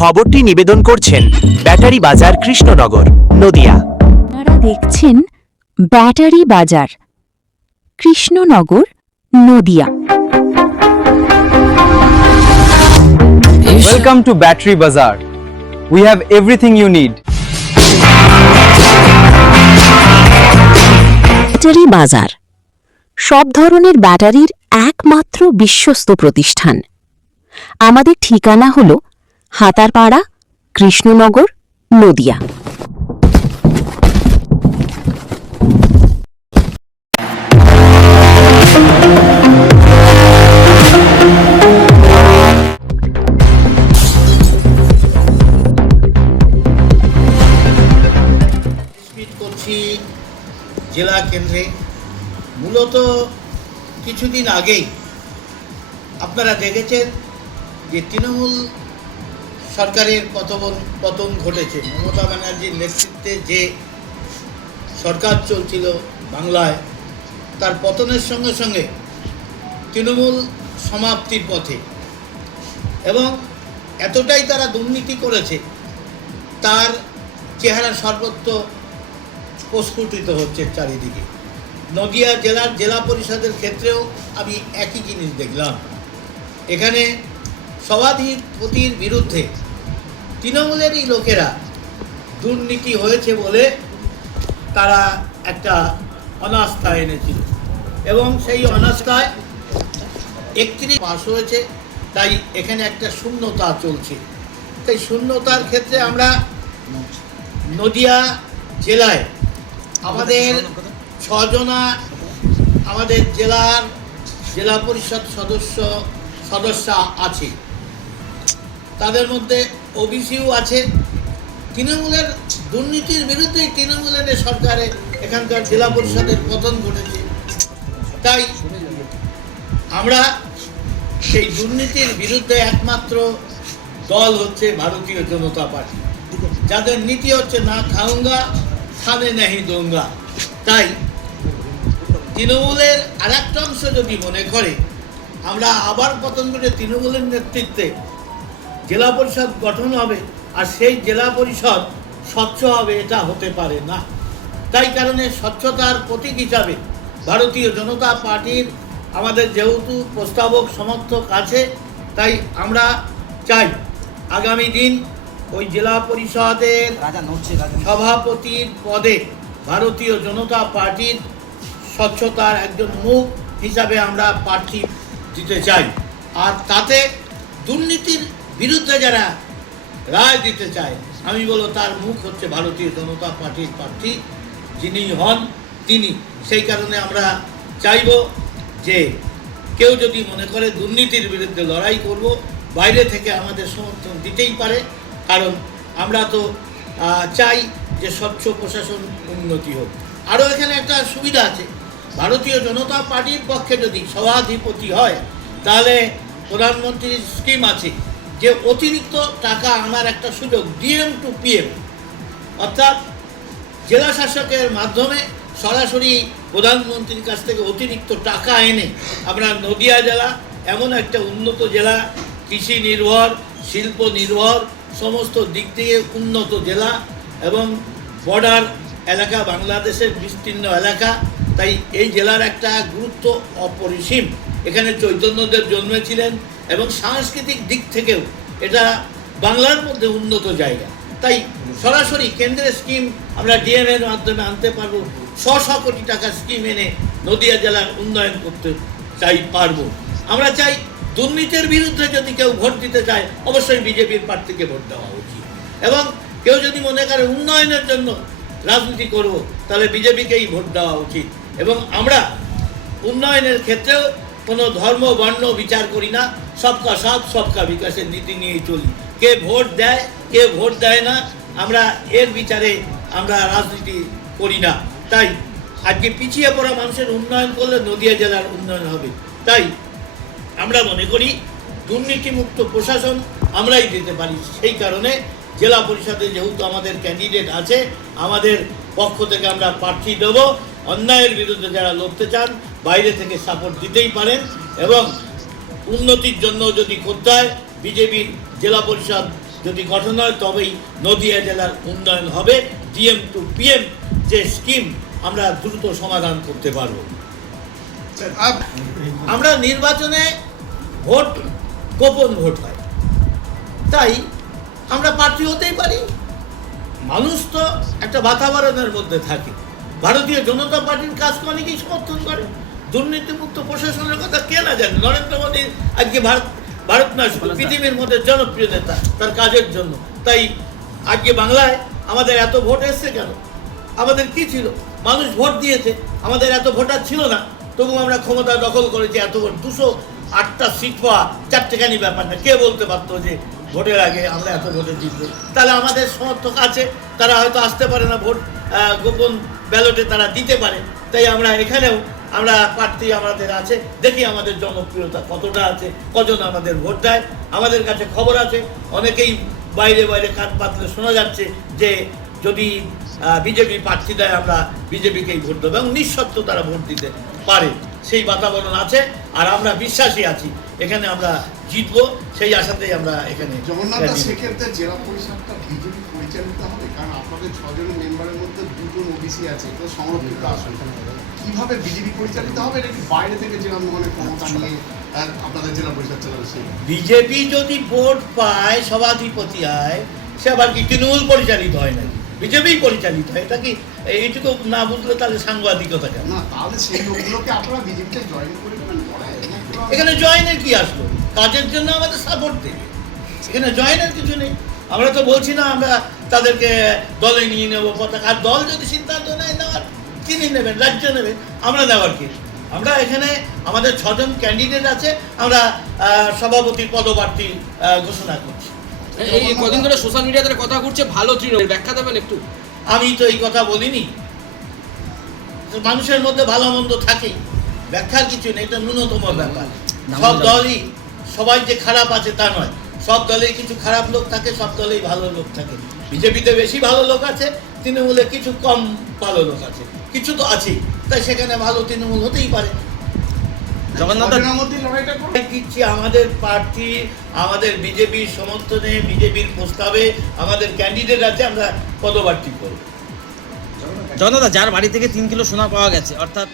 খবরটি নিবেদন করছেন ব্যাটারি বাজার কৃষ্ণনগর, নদিয়া। আপনারা দেখছেন ব্যাটারি বাজার Krishnanagar, Nadia. Welcome to Battery Bazaar. We have everything you need. Battery বাজার সব ধরনের ব্যাটারির একমাত্র বিশ্বস্ত প্রতিষ্ঠান। আমাদের ঠিকানা হল হাতারপাড়া, কৃষ্ণনগর, নদিয়া। করছি জেলা কেন্দ্রে। মূলত কিছুদিন আগেই আপনারা দেখেছেন যে তৃণমূল সরকারের পতন ঘটেছে। মমতা ব্যানার্জির নেতৃত্বে যে সরকার চলছিল বাংলায়, তার পতনের সঙ্গে সঙ্গে তৃণমূল সমাপ্তির পথে, এবং এতটাই তারা দুর্নীতি করেছে তার চেহারা সর্বত্র প্রস্ফুটিত হচ্ছে চারিদিকে। নদিয়া জেলার জেলা পরিষদের ক্ষেত্রেও আমি একই জিনিস দেখলাম। এখানে সভাধিপতির বিরুদ্ধে তৃণমূলেরই লোকেরা দুর্নীতি হয়েছে বলে তারা একটা অনাস্থা এনেছিল, এবং সেই অনাস্থায় 31 পাস হয়েছে। তাই এখানে একটা শূন্যতা চলছে। তাই শূন্যতার ক্ষেত্রে আমরা নদিয়া জেলায় আমাদের 6 জনা আমাদের জেলা পরিষদ সদস্য আছে। তাদের মধ্যে ওবিসিও আছে। তৃণমূলের দুর্নীতির বিরুদ্ধেই তৃণমূলের সরকারে এখানকার জেলা পরিষদের পতন ঘটেছে। তাই আমরা সেই দুর্নীতির বিরুদ্ধে একমাত্র দল হচ্ছে ভারতীয় জনতা পার্টি, যাদের নীতি হচ্ছে না খাউঙ্গা খানে নাহি দোঙ্গা। তাই তৃণমূলের আর একটা অংশ যদি মনে করে আমরা আবার পতন করে তৃণমূলের নেতৃত্বে জেলা পরিষদ গঠন হবে আর সেই জেলা পরিষদ স্বচ্ছ হবে, এটা হতে পারে না। তাই কারণে স্বচ্ছতার প্রতীক হিসাবে ভারতীয় জনতা পার্টির আমাদের যেহেতু প্রস্তাবক সমর্থক আছে, তাই আমরা চাই আগামী দিন ওই জেলা পরিষদের সভাপতির পদে ভারতীয় জনতা পার্টির স্বচ্ছতার একজন মুখ হিসাবে আমরা প্রার্থী দিতে চাই। আর তাতে দুর্নীতির বিরুদ্ধে যারা রায় দিতে চায়, আমি বলবো তার মুখ হচ্ছে ভারতীয় জনতা পার্টির প্রার্থী যিনি হন তিনি। সেই কারণে আমরা চাইব যে কেউ যদি মনে করে দুর্নীতির বিরুদ্ধে লড়াই করব, বাইরে থেকে আমাদের সমর্থন দিতেই পারে। কারণ আমরা তো চাই যে স্বচ্ছ প্রশাসন উন্নতি হোক। আরও এখানে একটা সুবিধা আছে, ভারতীয় জনতা পার্টির পক্ষে যদি সভাধিপতি হয় তাহলে প্রধানমন্ত্রীর স্কিম আছে যে অতিরিক্ত টাকা আনার একটা সুযোগ, ডিএম টু পিএম, অর্থাৎ জেলা শাসকের মাধ্যমে সরাসরি প্রধানমন্ত্রীর কাছ থেকে অতিরিক্ত টাকা এনে আমরা নদিয়া জেলা এমন একটা উন্নত জেলা, কৃষি নির্ভর, শিল্প নির্ভর, সমস্ত দিক থেকে উন্নত জেলা এবং বর্ডার এলাকা, বাংলাদেশের বিস্তীর্ণ এলাকা। তাই এই জেলার একটা গুরুত্ব অপরিসীম। এখানে চৈতন্যদেব জন্মেছিলেন এবং সাংস্কৃতিক দিক থেকেও এটা বাংলার মধ্যে উন্নত জায়গা। তাই সরাসরি কেন্দ্রের স্কিম আমরা ডিএম এর মাধ্যমে আনতে পারবো। 100 কোটি টাকা স্কিম এনে নদিয়া জেলার উন্নয়ন করতে পারবো। আমরা চাই দুর্নীতির বিরুদ্ধে যদি কেউ ভোট দিতে চায় অবশ্যই বিজেপির প্রার্থীকে ভোট দেওয়া উচিত, এবং কেউ যদি মনে করে উন্নয়নের জন্য রাজনীতি করব তাহলে বিজেপিকেই ভোট দেওয়া উচিত। এবং আমরা উন্নয়নের ক্ষেত্রেও কোনো ধর্ম বর্ণ বিচার করি না, সবকা সাথ সবকা বিকাশের নীতি নিয়েই চলি। কে ভোট দেয় কে ভোট দেয় না আমরা এর বিচারে আমরা রাজনীতি করি না। তাই আজকে পিছিয়ে পড়া মানুষের উন্নয়ন করলে নদিয়া জেলার উন্নয়ন হবে। তাই আমরা মনে করি দুর্নীতিমুক্ত প্রশাসন আমরাই দিতে পারি। সেই কারণে জেলা পরিষদে যেহেতু আমাদের ক্যান্ডিডেট আছে, আমাদের পক্ষ থেকে আমরা প্রার্থী দেব। অন্যায়ের বিরুদ্ধে যারা লড়তে চান বাইরে থেকে সাপোর্ট দিতেই পারেন, এবং উন্নতির জন্য যদি করতে হয় বিজেপির জেলা পরিষদ যদি গঠন হয় তবেই নদিয়া জেলার উন্নয়ন হবে। ডিএম টু পিএম যে স্কিম আমরা দ্রুত সমাধান করতে পারব। আমরা নির্বাচনে ভোট গোপন ভোট হয়, তাই আমরা প্রার্থী হতেই পারি। মানুষ তো একটা বাতাবরণের মধ্যে থাকে। ভারতীয় জনতা পার্টির কাজকে অনেকেই সমর্থন করে। দুর্নীতিমুক্ত প্রশাসনের কথা কে না জানে? নরেন্দ্র মোদী আজকে ভারত নয় শুধু পৃথিবীর মধ্যে জনপ্রিয় নেতা তার কাজের জন্য। তাই আজকে বাংলায় আমাদের এত ভোট এসছে কেন? আমাদের কি ছিল? মানুষ ভোট দিয়েছে, আমাদের এত ভোটার ছিল না, তবু আমরা ক্ষমতা দখল করেছি। এত ভোট 208টা সিট পাওয়া চারটেখানি ব্যাপার না। কে বলতে পারতো যে ভোটের আগে আমরা এত ভোটে জিতবো? তাহলে আমাদের সমর্থক আছে, তারা হয়তো আসতে পারে না ভোট গোপন ব্যালটে তারা দিতে পারে। তাই আমরা এখানেও আমরা প্রার্থী আমাদের আছে, দেখি আমাদের জনপ্রিয়তা কতটা আছে, কজন আমাদের ভোট দেয়। আমাদের কাছে খবর আছে, অনেকেই বাইরে বাইরে কান পাতলে শোনা যাচ্ছে যে যদি বিজেপি প্রার্থী দেয় আমরা বিজেপিকেই ভোট দেবো, এবং নিঃশর্ত তারা ভোট দিতে পারে। সেই বাতাবরণ আছে, আর আমরা বিশ্বাসী আছি এখানে আমরা জিতবো। সেই আশাতেই আমরা এখানে। জগন্নাথ দা, সেক্ষেত্রে জেলা পরিষদটা বিজেপি পরিচালিত হবে, কারণ আপনাদের 6 জন মেম্বারের মধ্যে 2 জন ওবিসি আছে, তো সংরক্ষিত আসন কিভাবে বিজেপি পরিচালিত হবে? এটা কি বাইরে থেকে জেলা মনে ক্ষমতা নিয়ে আপনাদের জেলা পরিষদ চালাবে? সেই বিজেপি যদি ভোট পায়, সভাধিপতি হয়, সে আবার কি তৃণমূল পরিচালিত হয় নাকি? বিজেপি পরিচালিত হয়। এটা কি এইটুকু না বুঝলে তাহলে সাংবাদিকতা কেন? না, তাহলে সেই লোকগুলোকে আপনারা বিজেপিতে জয়েন করে দেবেন। এখানে জয়েনের কি আসলো? কাজের জন্য আমাদের সাপোর্ট দেবে, এখানে জয়েনের কিছু নেই। আমরা তো বলছি না আমরা তাদেরকে দলে নিয়ে নেবো পতাকা। আর দল যদি সিদ্ধান্ত নেয় নেওয়ার, তিনি নেবেন, রাজ্য নেবেন, আমরা নেওয়ার কি? আমরা এখানে আমাদের 6 জন ক্যান্ডিডেট আছে, আমরা সভাপতির পদপ্রার্থী ঘোষণা করছি। এই কদিন ধরে সোশ্যাল মিডিয়াতে কথা ঘুরছে ভালো তৃণমূল, ব্যাখ্যা দেবেন একটু? আমি তো এই কথা বলিনি। মানুষের মধ্যে ভালো মন্দ থাকেই, ব্যাখ্যার কিছু নেই, এটা ন্যূনতম ব্যাপার। সব দলই সবাই যে খারাপ আছে তা নয়, সব দলেই কিছু খারাপ লোক থাকে, সব দলেই ভালো লোক থাকে। বিজেপিতে বেশি ভালো লোক আছে, তৃণমূলে কিছু কম ভালো লোক আছে, কিছু তো আছেই। তাই সেখানে ভালো তৃণমূল হতেই পারে। দিচ্ছি আমাদের প্রার্থী, আমাদের বিজেপির সমর্থনে, বিজেপির প্রস্তাবে আমাদের ক্যান্ডিডেট আছে, আমরা পদপ্রার্থী করব। জগন্নাথ, যার বাড়ি থেকে 3 কিলো সোনা পাওয়া গেছে, অর্থাৎ